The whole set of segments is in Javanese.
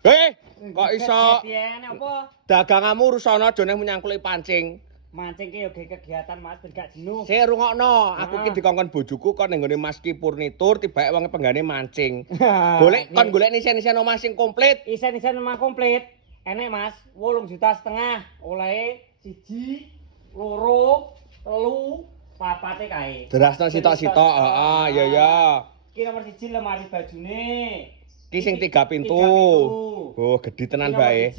Kok iso apa? daganganmu rusono aja neh menyangkuli pancing. Mancing ki yo kegiatan Mas ben gak jenuh. Sik rungokno, aku ki dikongkon bojoku kon ning nggone Mas Ki Purnitur tibake wong penggane mancing. Golek nisen-nisen omah sing komplit. Isen-isen omah komplit. Enek Mas, 8,5 juta. Olehe 1, 2, 3, 4 kae. Derasno sitok-sitok, heeh, ya. Iki nomor 1 lemari bajune. Ki sing 3 pintu. Oh, gedhi tenan bae.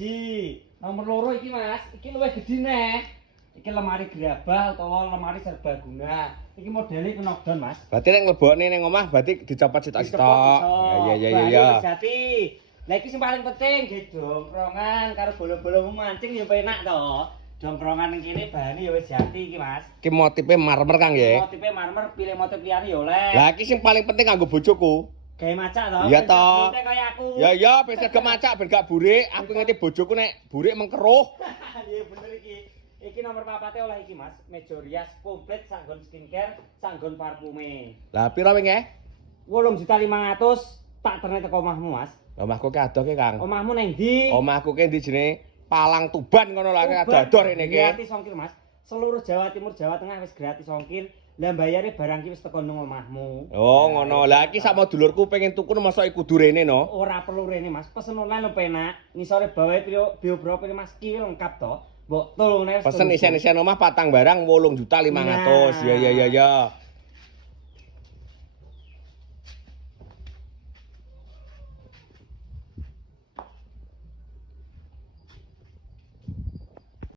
Nomor 2 iki Mas, iki luwih gedhi neh. Iki lemari gerabah utawa lemari serbaguna. Iki modele knockdown, Mas. Berarti nek nglebokne ning omah berarti dicopot sitok-sitok. Iya. Jati. Lah iki sing paling penting nggih dongkrongan karo bolo-bolomu mancing ya penak to. Dongkrongan ning kene bahane ya wis jati iki, Mas. Iki motife marmer Kang nggih. Motife marmer, pilih motif liyane ya oleh. Lah iki sing paling penting kanggo bojoku. Gawe macak to. Iya to. Kaya aku. Ya, ben gak macak ben gak burik. Aku ngerti bojoku nek burik mengkeruh. Iya bener iki. Iki nomor 4 oleh iki Mas, meja rias komplit sanggon skincare, sanggon parfume. Lah pira wingi? 8.500.000 tak terne teko omahmu Mas. Omahku ki adoh ki Kang. Omahmu nang ndi? Omahku ki ndi jenenge Palang Tuban ngono lho adoh rene ki. Gratis ongkir Mas. Seluruh Jawa Timur, Jawa Tengah wis gratis ongkir. Lah bayare barang ki wis teko nang omahmu. Oh ngono. Lah iki sak dulurku pengen tuku masa iku kudu rene no. Ora perlu rene Mas. Pesen online lho penak. Ngisore bawahe bio Mas ki lengkap to. Mbok tulungne pesen isen-isen omah patang barang 8.500.000. Ya.